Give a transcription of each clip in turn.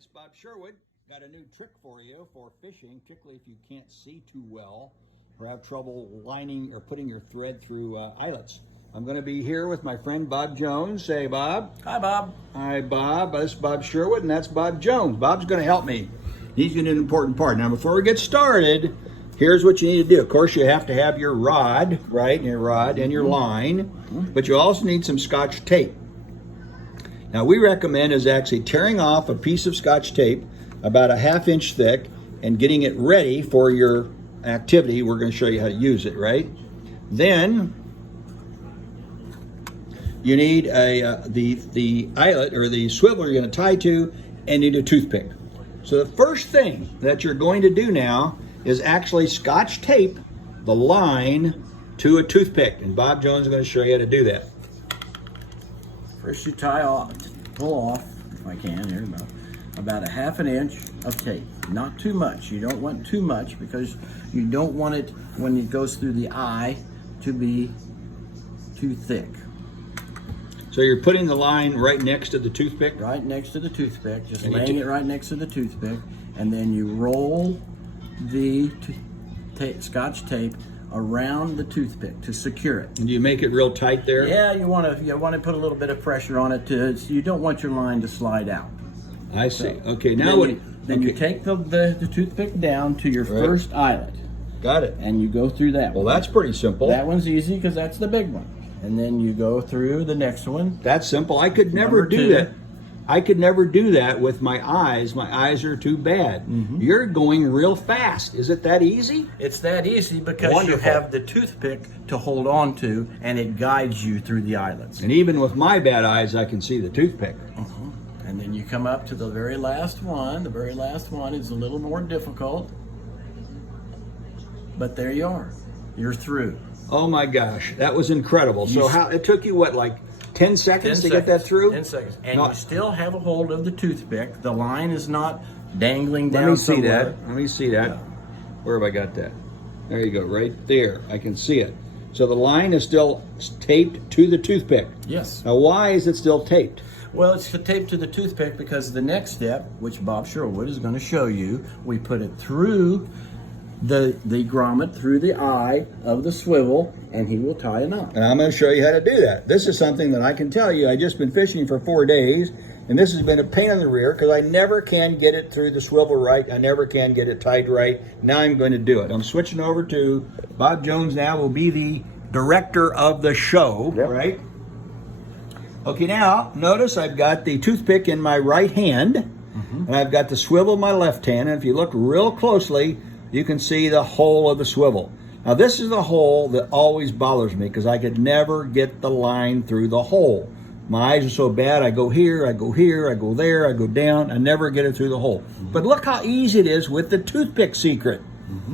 It's Bob Sherwood. Got a new trick for you for fishing, particularly if you can't see too well or have trouble lining or putting your thread through eyelets. I'm going to be here with my friend Bob Jones. Say, Bob. Hi, Bob. Hi, Bob. This is Bob Sherwood, and that's Bob Jones. Bob's going to help me. He's going to do an important part. Now, before we get started, here's what you need to do. Of course, you have to have your rod, right? Your rod and your line, but you also need some Scotch tape. Now, we recommend is actually tearing off a piece of Scotch tape about a 1/2 inch thick and getting it ready for your activity. We're going to show you how to use it, right? Then you need the eyelet or the swivel you're going to tie to, and you need a toothpick. So the first thing that you're going to do now is actually Scotch tape the line to a toothpick, and Bob Jones is going to show you how to do that. First you pull off, if I can, here about a 1/2 inch of tape. Not too much. You don't want too much because you don't want it, when it goes through the eye, to be too thick. So you're putting the line right next to the toothpick? Right next to the toothpick, just laying it right next to the toothpick, and then you roll the Scotch tape around the toothpick to secure it. And do you make it real tight there? Yeah, you want to put a little bit of pressure on it you don't want your line to slide out. I see. Okay, now what? Then you take the toothpick down to your first eyelet. Got it. And you go through that one. Well, that's pretty simple. That one's easy because that's the big one. And then you go through the next one. That's simple. I could never do that. I could never do that with my eyes. My eyes are too bad. You're going real fast. Is it that easy? It's that easy because you have the toothpick to hold on to, and it guides you through the eyelets. And even with my bad eyes, I can see the toothpick. And then you come up to the very last one. The very last one is a little more difficult. But there you are. You're through. Oh my gosh, that was incredible. So it took you what, like 10 seconds to get that through? 10 seconds. And you still have a hold of the toothpick. The line is not dangling down. Let me see somewhere. that. Let me see that. Where have I got that? There you go, right there. I can see it. So the line is still taped to the toothpick. Yes. Now, why is it still taped? Well, it's taped to the toothpick because the next step, which Bob Sherwood is going to show you, we put it through the grommet, through the eye of the swivel, and he will tie a knot. And I'm going to show you how to do that. This is something that I can tell you. I've just been fishing for 4 days, and this has been a pain in the rear because I never can get it through the swivel right. I never can get it tied right. Now I'm going to do it. I'm switching over to Bob Jones now will be the director of the show, right? Okay, now notice I've got the toothpick in my right hand, and I've got the swivel in my left hand, and if you look real closely, you can see the hole of the swivel. Now this is the hole that always bothers me because I could never get the line through the hole. My eyes are so bad, I go here, I go here, I go there, I go down, I never get it through the hole. But look how easy it is with the toothpick secret.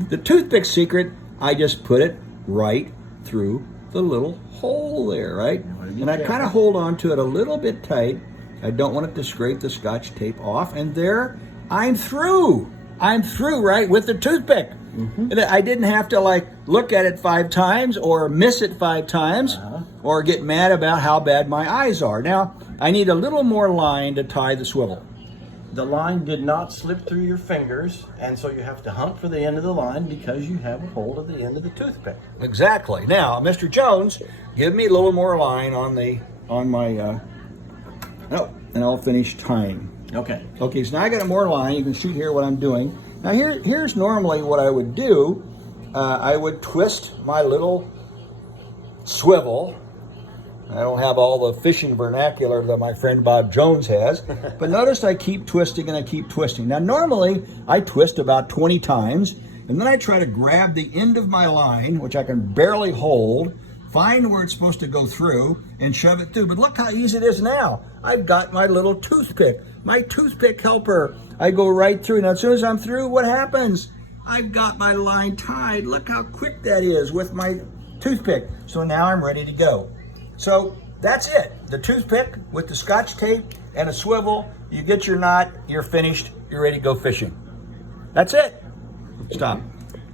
The toothpick secret, I just put it right through the little hole there, right? And I kind of hold on to it a little bit tight. I don't want it to scrape the Scotch tape off, and there, I'm through. I'm through, right, with the toothpick. I didn't have to like look at it 5 times or miss it 5 times or get mad about how bad my eyes are. Now, I need a little more line to tie the swivel. The line did not slip through your fingers, and so you have to hunt for the end of the line because you have a hold of the end of the toothpick. Exactly. Now, Mr. Jones, give me a little more line on my and I'll finish tying. Okay. Okay, so now I got more line. You can shoot here what I'm doing. Now here's normally what I would do. I would twist my little swivel. I don't have all the fishing vernacular that my friend Bob Jones has, but notice I keep twisting and I keep twisting. Now normally I twist about 20 times, and then I try to grab the end of my line, which I can barely hold, find where it's supposed to go through, and shove it through. But look how easy it is now. I've got my little toothpick, my toothpick helper. I go right through. Now as soon as I'm through, what happens? I've got my line tied. Look how quick that is with my toothpick. So now I'm ready to go. So that's it. The toothpick with the Scotch tape and a swivel. You get your knot, you're finished, you're ready to go fishing. That's it. Stop.